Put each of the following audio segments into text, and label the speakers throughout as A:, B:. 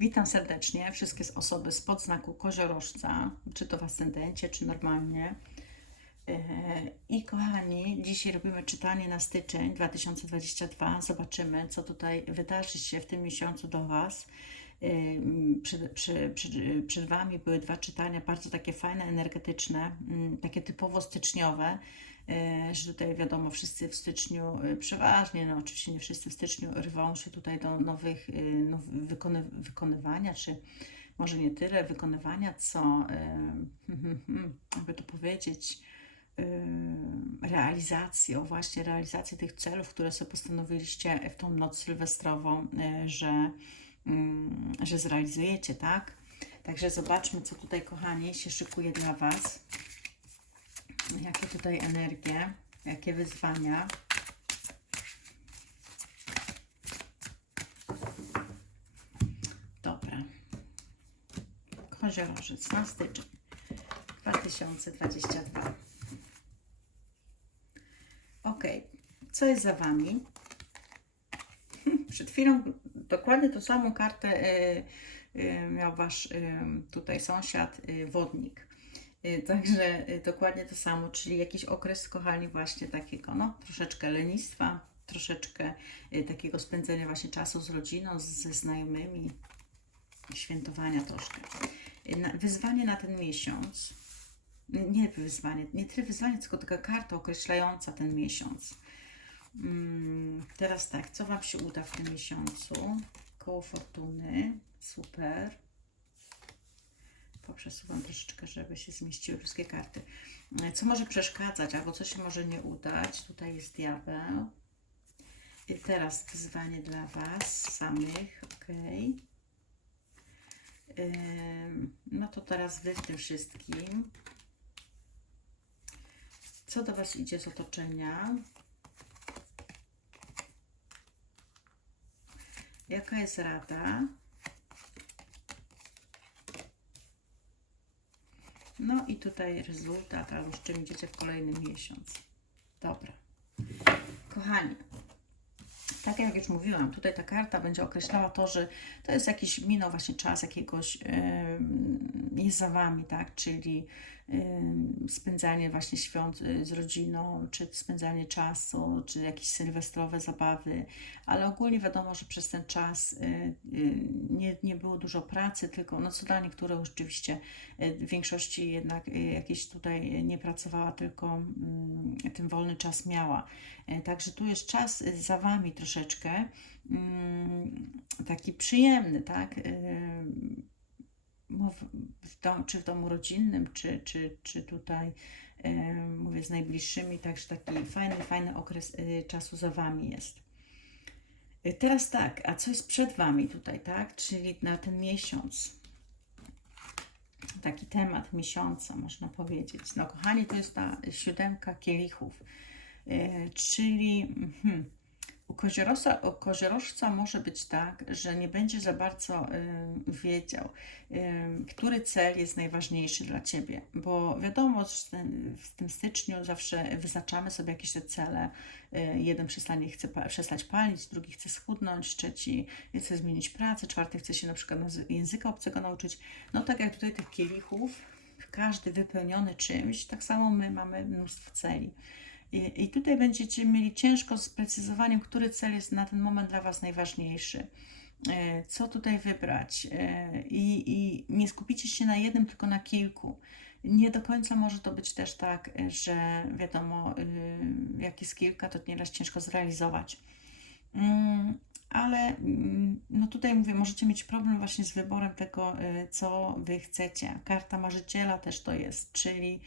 A: Witam serdecznie wszystkie osoby spod znaku koziorożca, czy to w ascendencie, czy normalnie. E, I kochani, dzisiaj robimy czytanie na styczeń 2022. Zobaczymy, co tutaj wydarzy się w tym miesiącu do Was. Przed, przy, przy, przed Wami były dwa czytania, bardzo takie fajne, energetyczne, takie typowo styczniowe że tutaj wiadomo, wszyscy w styczniu, e, przeważnie, no oczywiście nie wszyscy w styczniu rwą się tutaj do nowych e, now, wykony, wykonywania, czy może nie tyle wykonywania, co e, jakby to powiedzieć, e, realizacji, o właśnie realizacji tych celów, które sobie postanowiliście w tą noc sylwestrową, e, że, mm, że zrealizujecie, tak? Także zobaczmy, co tutaj, kochani, się szykuje dla Was jakie tutaj energie, jakie wyzwania. Dobra. Koziorożec na styczeń 2022. Ok, co jest za Wami? Przed chwilą dokładnie tą samą kartę y, y, miał Wasz y, tutaj sąsiad, y, wodnik. Y, Także y, dokładnie to samo, czyli jakiś okres, kochani, właśnie takiego, no, troszeczkę lenistwa, troszeczkę y, takiego spędzenia właśnie czasu z rodziną, ze znajomymi, świętowania troszkę. Wyzwanie na ten miesiąc, nie wyzwanie, nie tyle wyzwanie, tylko taka karta określająca ten miesiąc. Mm, Teraz tak, co Wam się uda w tym miesiącu? Koło fortuny, super poprzesuwam troszeczkę, żeby się zmieściły wszystkie karty. E, Co może przeszkadzać, albo co się może nie udać? Tutaj jest diabeł. I teraz wyzwanie dla Was samych, ok. No to teraz Wy w tym wszystkim. Co do Was idzie z otoczenia? Jaka jest rada? No i tutaj rezultat, albo z czym idziecie w kolejny miesiąc. Dobra. Kochani, tak jak już mówiłam, tutaj ta karta będzie określała to, że to jest jakiś minął właśnie czas jakiegoś, ym, jest za Wami, tak? Czyli spędzanie właśnie świąt y, z rodziną, czy spędzanie czasu, czy jakieś sylwestrowe zabawy, ale ogólnie wiadomo, że przez ten czas y, y, nie, nie było dużo pracy, tylko no co dla niektórych oczywiście w większości jednak jakieś tutaj nie pracowała, tylko mm, ten wolny czas miała. E, Także tu jest czas za Wami troszeczkę mm, taki przyjemny, tak? Y, mów- w dom, czy w domu rodzinnym, czy, czy, czy tutaj y, mówię z najbliższymi, także taki fajny, fajny okres y, czasu za Wami jest. Y, Teraz tak, a co jest przed Wami tutaj, tak? Czyli na ten miesiąc. Taki temat miesiąca, można powiedzieć. No, kochani, to jest ta siódemka kielichów. E, czyli mhm, u koziorożca, u koziorożca może być tak, że nie będzie za bardzo e, wiedział, e, który cel jest najważniejszy dla Ciebie, bo wiadomo, że w tym styczniu zawsze wyznaczamy sobie jakieś te cele. E, Jeden przestanie chce przestać palić, drugi chce schudnąć, trzeci chce zmienić pracę, czwarty chce się na przykład języka obcego nauczyć. No tak jak tutaj tych kielichów, każdy wypełniony czymś, tak samo my mamy mnóstwo celi. I, I tutaj będziecie mieli ciężko z precyzowaniem, który cel jest na ten moment dla Was najważniejszy. E, Co tutaj wybrać? E, I, I nie skupicie się na jednym, tylko na kilku. Nie do końca może to być też tak, że wiadomo, y, jak jest kilka, to nieraz ciężko zrealizować. Mm, Ale mm, no tutaj mówię, możecie mieć problem właśnie z wyborem tego, y, co Wy chcecie. Karta marzyciela też to jest, czyli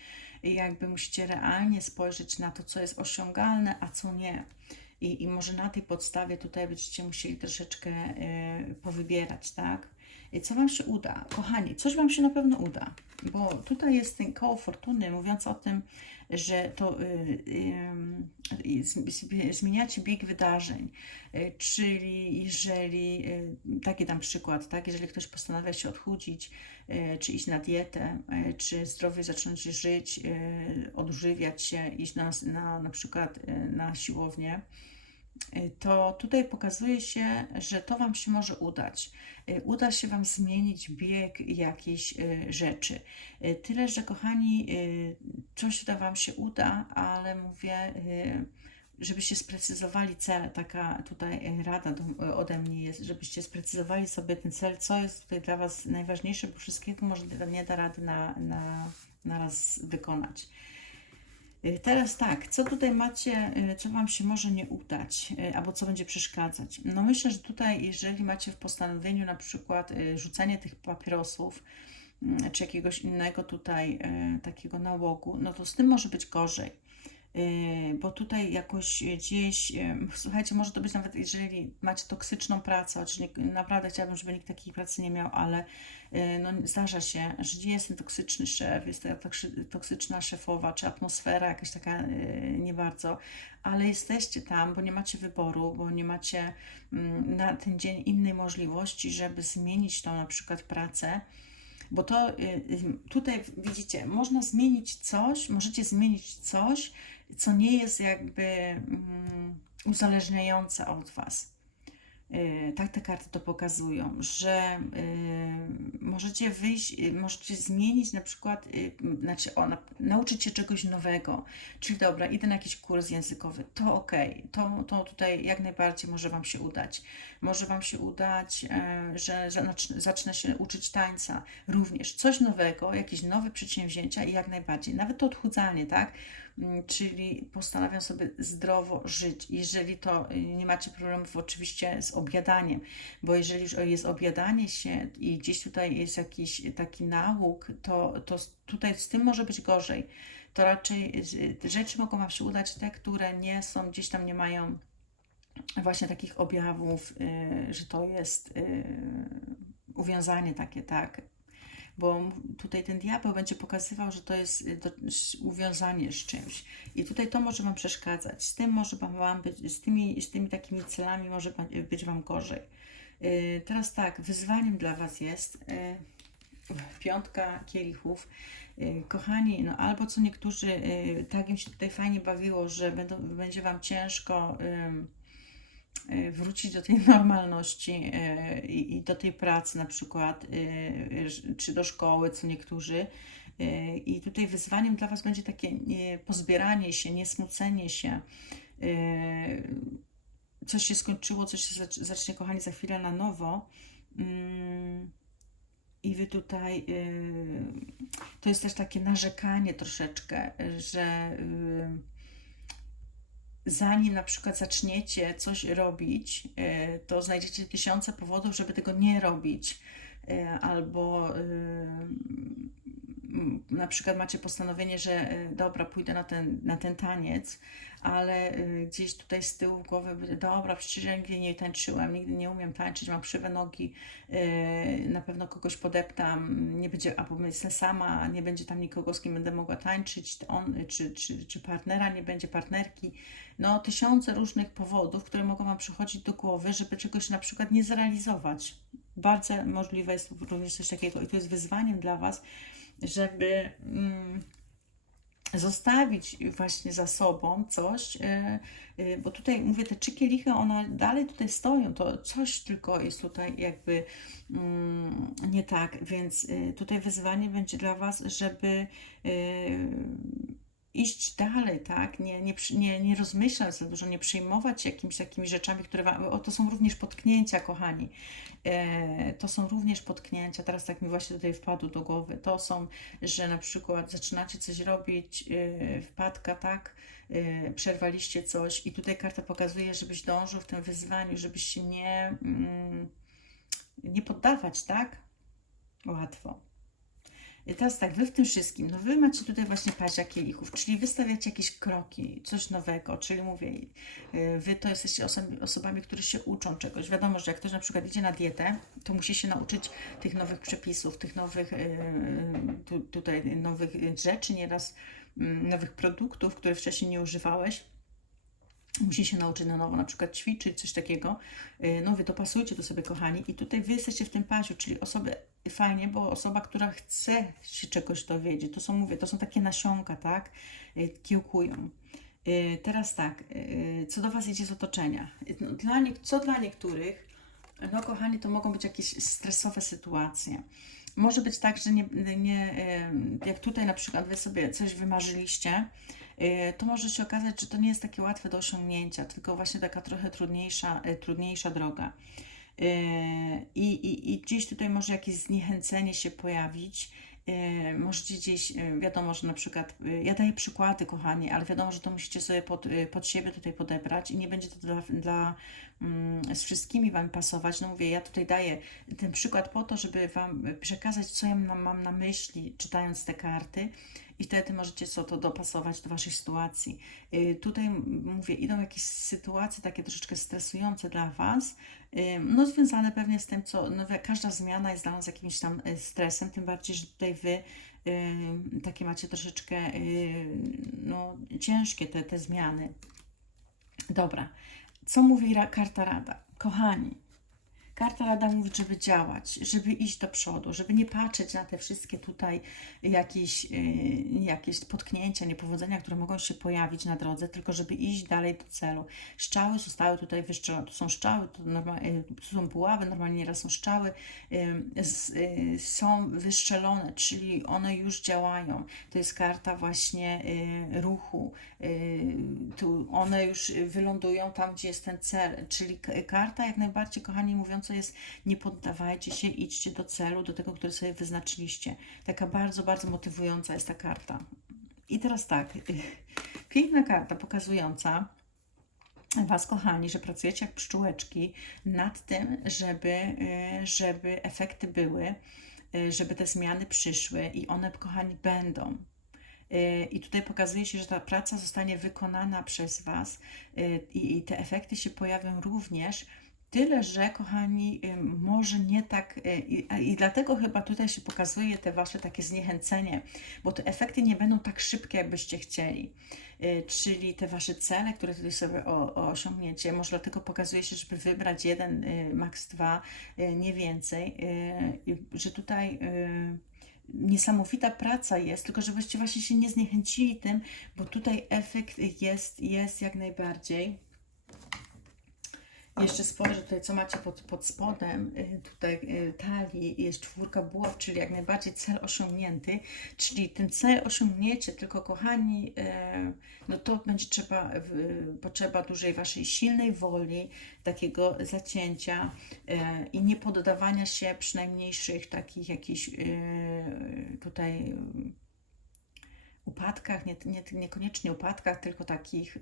A: jakby musicie realnie spojrzeć na to, co jest osiągalne, a co nie. I, I może na tej podstawie tutaj będziecie musieli troszeczkę y, powybierać, tak? Co Wam się uda? Kochani, coś Wam się na pewno uda, bo tutaj jest ten koło fortuny mówiąc o tym, że to y, y, y, zmieniacie bieg wydarzeń, czyli jeżeli, taki dam przykład, tak? Jeżeli ktoś postanawia się odchudzić, czy iść na dietę, czy zdrowie zacząć żyć, odżywiać się, iść na, na, na przykład na siłownię, to tutaj pokazuje się, że to Wam się może udać. Y, Uda się Wam zmienić bieg jakiejś y, rzeczy. Y, Tyle, że kochani, y, coś tutaj Wam się uda, ale mówię, y, żebyście sprecyzowali cel. Taka tutaj y, rada do, ode mnie jest, żebyście sprecyzowali sobie ten cel, co jest tutaj dla Was najważniejsze, bo wszystkiego może nie da rady na, na, na raz wykonać. Y, Teraz tak, co tutaj macie, y, co Wam się może nie udać, y, albo co będzie przeszkadzać? No myślę, że tutaj, jeżeli macie w postanowieniu na przykład rzucenie tych papierosów, czy jakiegoś innego tutaj takiego nałogu, no to z tym może być gorzej. Y, Bo tutaj jakoś gdzieś, y, słuchajcie, może to być nawet, jeżeli macie toksyczną pracę, nie, naprawdę chciałabym, żeby nikt takiej pracy nie miał, ale y, no, zdarza się, że gdzie jest ten toksyczny szef, jest ta toksy- toksyczna szefowa, czy atmosfera jakaś taka nie bardzo, ale jesteście tam, bo nie macie wyboru, bo nie macie mm, na ten dzień innej możliwości, żeby zmienić tą na przykład pracę. Bo to tutaj widzicie, można zmienić coś, możecie zmienić coś, co nie jest jakby mm, uzależniające od Was. Y, Tak te karty to pokazują, że y, możecie wyjść, y, możecie zmienić na przykład, znaczy o, na, nauczyć się czegoś nowego, czyli dobra, idę na jakiś kurs językowy, to ok, to, to tutaj jak najbardziej może Wam się udać. Może Wam się udać, e, że, zacznę się uczyć tańca, również coś nowego, jakieś nowe przedsięwzięcia i jak najbardziej, nawet to odchudzanie, tak? Mm, Czyli postanawiam sobie zdrowo żyć. Jeżeli to y, nie macie problemów oczywiście z objadaniem, bo jeżeli już jest objadanie się i gdzieś tutaj jest jakiś taki nałóg, to, to tutaj z tym może być gorzej. To raczej y, rzeczy mogą Wam się udać te, które nie są, gdzieś tam nie mają właśnie takich objawów, y, że to jest y, uwiązanie takie, tak. Bo tutaj ten diabeł będzie pokazywał, że to jest y, uwiązanie z czymś. I tutaj to może Wam przeszkadzać. Z tym może wam, być, z tymi, z tymi takimi celami może być Wam gorzej. Teraz tak, wyzwaniem dla Was jest piątka kielichów. Kochani, no albo co niektórzy, tak im się tutaj fajnie bawiło, że będą, będzie Wam ciężko wrócić do tej normalności y, i, do tej pracy na przykład, y, czy do szkoły, co niektórzy. I tutaj wyzwaniem dla Was będzie takie nie, pozbieranie się, niesmucenie się. Coś się skończyło, coś się zac- zacznie, kochani, za chwilę na nowo. Mm, I Wy tutaj, to jest też takie narzekanie troszeczkę, że zanim na przykład zaczniecie coś robić, y, to znajdziecie tysiące powodów, żeby tego nie robić. Y, Albo m, na przykład macie postanowienie, że dobra, pójdę na ten, na ten taniec, ale y, gdzieś tutaj z tyłu głowy, dobra, przecież ja nigdy nie tańczyłem, nigdy nie umiem tańczyć, mam krzywe nogi, y, na pewno kogoś podeptam, nie będzie, albo jestem sama, nie będzie tam nikogo, z kim będę mogła tańczyć, on, czy, czy, czy partnera, nie będzie partnerki. No, tysiące różnych powodów, które mogą Wam przychodzić do głowy, żeby czegoś na przykład nie zrealizować. Bardzo możliwe jest również coś takiego i to jest wyzwaniem dla Was, żeby mm, zostawić właśnie za sobą coś, y, y, bo tutaj mówię, te trzy kielichy, one dalej tutaj stoją, to coś tylko jest tutaj jakby mm, nie tak, więc y, tutaj wyzwanie będzie dla Was, żeby iść dalej, tak? Nie, nie, nie, nie rozmyślać za dużo, nie przejmować się jakimiś takimi rzeczami, które wam, o, to są również potknięcia, kochani. E, to są również potknięcia, teraz tak mi właśnie tutaj wpadło do głowy. To są, że na przykład zaczynacie coś robić, e, wpadka, tak? E, przerwaliście coś i tutaj karta pokazuje, żebyś dążył w tym wyzwaniu, żebyś się nie, mm, nie poddawać, tak? Łatwo. I teraz tak, wy w tym wszystkim, no wy macie tutaj właśnie pazia kielichów, czyli wystawiacie jakieś kroki, coś nowego, czyli mówię, y, wy to jesteście osobi, osobami, które się uczą czegoś. Wiadomo, że jak ktoś na przykład idzie na dietę, to musi się nauczyć tych nowych przepisów, tych nowych y, tu, tutaj nowych rzeczy, nieraz mm, nowych produktów, które wcześniej nie używałeś. Musi się nauczyć na nowo, na przykład ćwiczyć, coś takiego. Y, No wy dopasujcie to sobie, kochani. I tutaj wy jesteście w tym pasiu, czyli osoby, fajnie, bo osoba, która chce się czegoś dowiedzieć. To są, mówię, to są takie nasionka, tak? Y, Kiełkują. Y, Teraz tak, co do Was idzie z otoczenia. No, Dla nie, co dla niektórych, no kochani, to mogą być jakieś stresowe sytuacje. Może być tak, że nie, nie, y, jak tutaj na przykład Wy sobie coś wymarzyliście, y, to może się okazać, że to nie jest takie łatwe do osiągnięcia, tylko właśnie taka trochę trudniejsza, y, trudniejsza droga. I, i, I gdzieś tutaj może jakieś zniechęcenie się pojawić. Y, Możecie gdzieś, y, wiadomo, że na przykład, y, ja daję przykłady, kochani, ale wiadomo, że to musicie sobie pod, pod siebie tutaj podebrać i nie będzie to dla, dla mm, z wszystkimi Wam pasować. No mówię, ja tutaj daję ten przykład po to, żeby Wam przekazać, co ja mam, mam na myśli, czytając te karty i wtedy możecie co to dopasować do Waszej sytuacji. Y, Tutaj mówię, idą jakieś sytuacje takie troszeczkę stresujące dla Was, y, no związane pewnie z tym, co, no każda zmiana jest dla nas jakimś tam y, stresem, tym bardziej, że tutaj Wy takie macie troszeczkę no, ciężkie te, te zmiany. Dobra, co mówi karta Rada? Kochani, karta Rada mówi, żeby działać, żeby iść do przodu, żeby nie patrzeć na te wszystkie tutaj jakieś, y, jakieś potknięcia, niepowodzenia, które mogą się pojawić na drodze, tylko żeby iść dalej do celu. Szczały zostały tutaj wyszczelone, to są szczały, norma, y, to są puławy, normalnie nieraz są szczały, y, są wystrzelone, czyli one już działają. To jest karta właśnie ruchu. Tu one już wylądują tam, gdzie jest ten cel, czyli karta jak najbardziej, kochani, mówiąca jest nie poddawajcie się, idźcie do celu, do tego, który sobie wyznaczyliście. Taka bardzo, bardzo motywująca jest ta karta. I teraz tak, piękna karta pokazująca, Was, kochani, że pracujecie jak pszczółeczki nad tym, żeby, y, żeby efekty były, y, żeby te zmiany przyszły i one, kochani, będą. Y, I tutaj pokazuje się, że ta praca zostanie wykonana przez Was i te efekty się pojawią również. Tyle, że kochani, y, może nie tak, y, i, i dlatego chyba tutaj się pokazuje te Wasze takie zniechęcenie, bo te efekty nie będą tak szybkie, jakbyście chcieli. Y, Czyli te Wasze cele, które tutaj sobie o, o osiągniecie, może dlatego pokazuje się, żeby wybrać jeden, maks dwa, nie więcej, że tutaj. niesamowita praca jest, tylko żebyście właśnie się nie zniechęcili tym, bo tutaj efekt jest, jest jak najbardziej. Jeszcze spojrzę tutaj, co macie pod, pod spodem, y, tutaj y, talii jest czwórka buław, czyli jak najbardziej cel osiągnięty, czyli ten cel osiągniecie, tylko kochani, y, no to będzie trzeba, potrzeba dużej waszej silnej woli, takiego zacięcia y, i nie poddawania się przy najmniejszych takich jakichś y, tutaj upadkach, nie, nie, niekoniecznie upadkach, tylko takich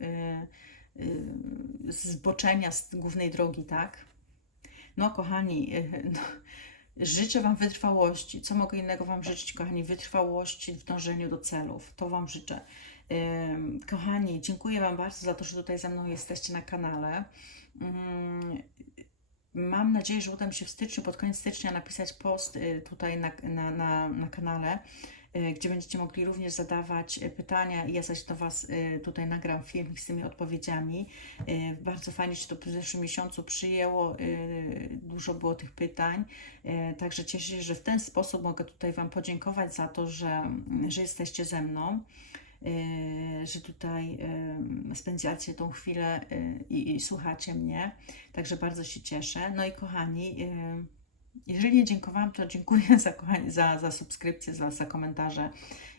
A: zboczenia z głównej drogi, tak? No, kochani, y, no, życzę Wam wytrwałości. Co mogę innego Wam życzyć, kochani? Wytrwałości w dążeniu do celów. To Wam życzę. Kochani, dziękuję Wam bardzo za to, że tutaj ze mną jesteście na kanale. Ym, Mam nadzieję, że uda mi się w styczniu, pod koniec stycznia napisać post y, tutaj na, na, na, na kanale, y, gdzie będziecie mogli również zadawać y, pytania i ja zaś do Was y, tutaj nagram filmik z tymi odpowiedziami. Bardzo fajnie się to w zeszłym miesiącu przyjęło, dużo było tych pytań, także cieszę się, że w ten sposób mogę tutaj Wam podziękować za to, że, że jesteście ze mną. Że tutaj spędzacie tą chwilę i, i słuchacie mnie. Także bardzo się cieszę. No i kochani, jeżeli nie dziękowałam, to dziękuję za, za, za subskrypcję, za, za komentarze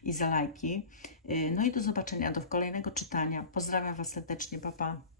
A: i za lajki. Y, No i do zobaczenia, do kolejnego czytania. Pozdrawiam Was serdecznie, papa. Pa.